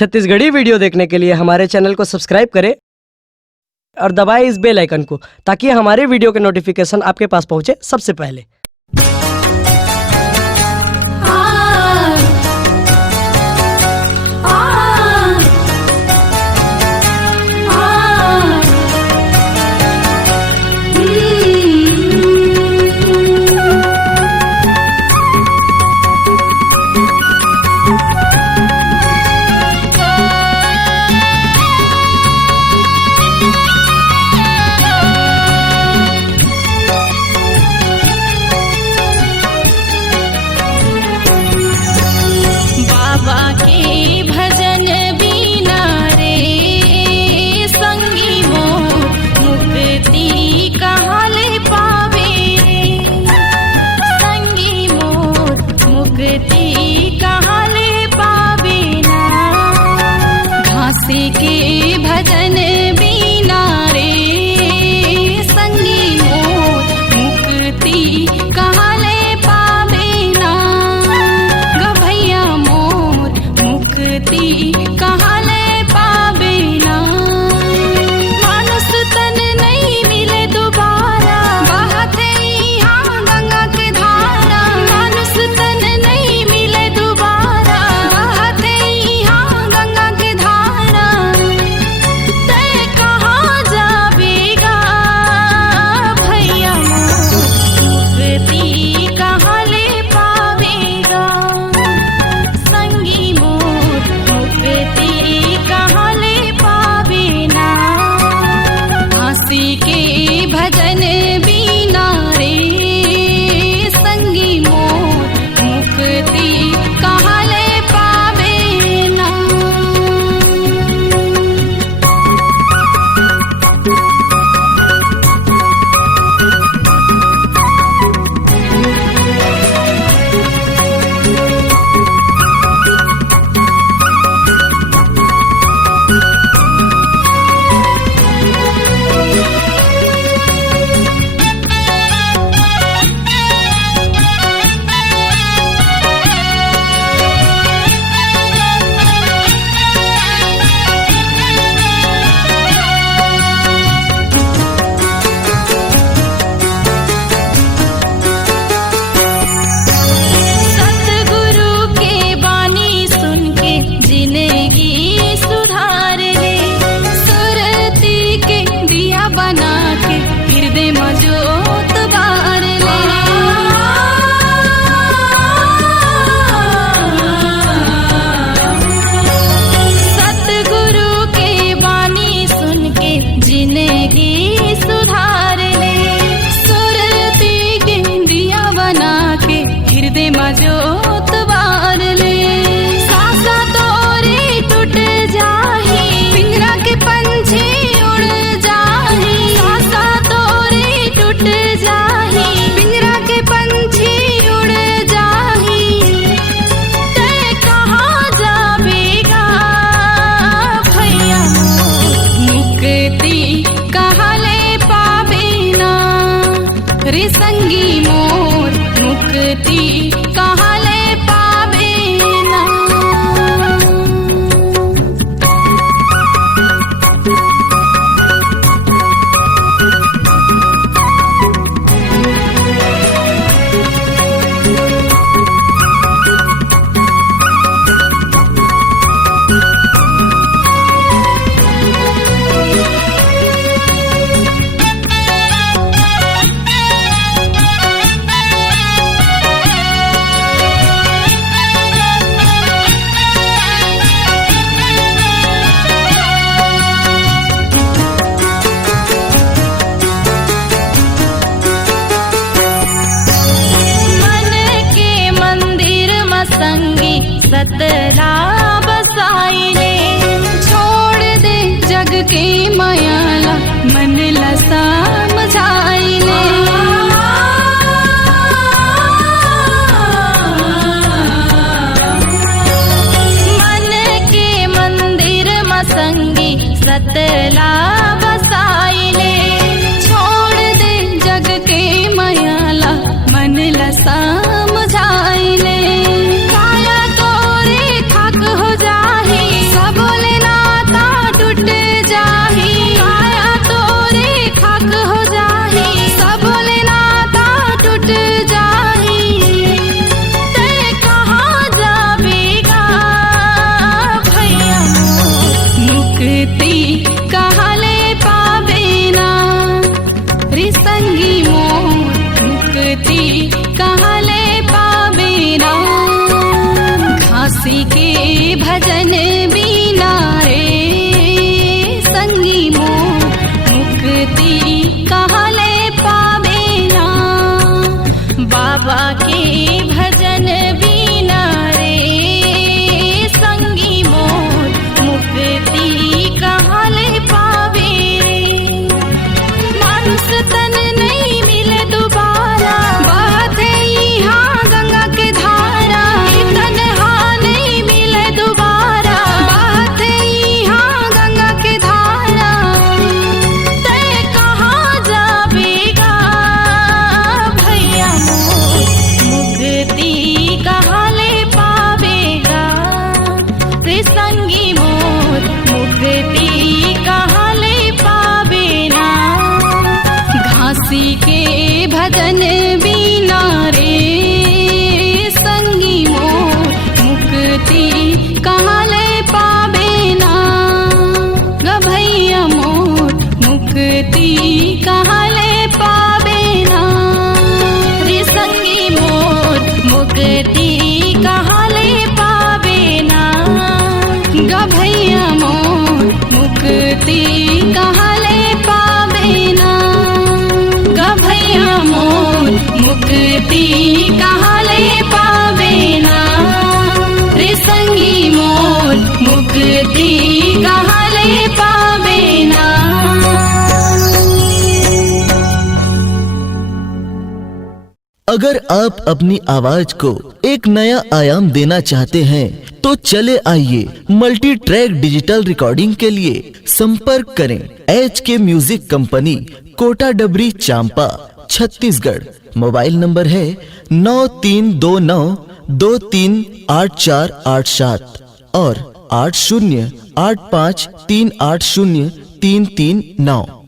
Chhattisgarhi video देखने के लिए हमारे चैनल को सब्सक्राइब करें और दबाएं इस बेल आइकन को ताकि हमारे वीडियो के नोटिफिकेशन आपके पास पहुंचे सबसे पहले। के भजन बिना रे संगी मोर मुक्ति कहले पावे ना ग भैया मोर मुक्ति कहले पावे ना। मानुष तन नहीं मिले दोबारा बहते यहाँ गंगा के धारा। मानुष तन नहीं मिले दोबारा बहते यहाँ गंगा के धारा। के भजन बिना रे संगी मोर मुक्ति कहले पावे ना। जोत बार ले सासा तोरे टूट जाही पिंजरा के पंछी उड़ जाही। सासा तोरे टूट जाही पिंजरा के पंछी उड़ जाही। ते कहाँ जावेगा भैया मुक्ति कहले पावे ना रे संगी मोर मुक्ति कहले पावे ना। सतरा बसाइले छोड़ दे जग के मायाला मन ला समझाइले। मन के मंदिर में संगी सतला बसाइले छोड़ दे जग के मायाला मन ला समझाइले। काया तोरे खाक हो जाही सब भैया मोर मुक्ति कहले पावे ना, गा भैया मोर मुक्ति कहले पावे ना, रे संगी मोर मुक्ति कहले पावे ना। अगर आप अपनी आवाज को एक नया आयाम देना चाहते हैं तो चले आइए मल्टी ट्रैक डिजिटल रिकॉर्डिंग के लिए संपर्क करें HK म्यूजिक कंपनी, कोटा डबरी, चांपा, छत्तीसगढ़। मोबाइल नंबर है 9329238487 और 8085380339।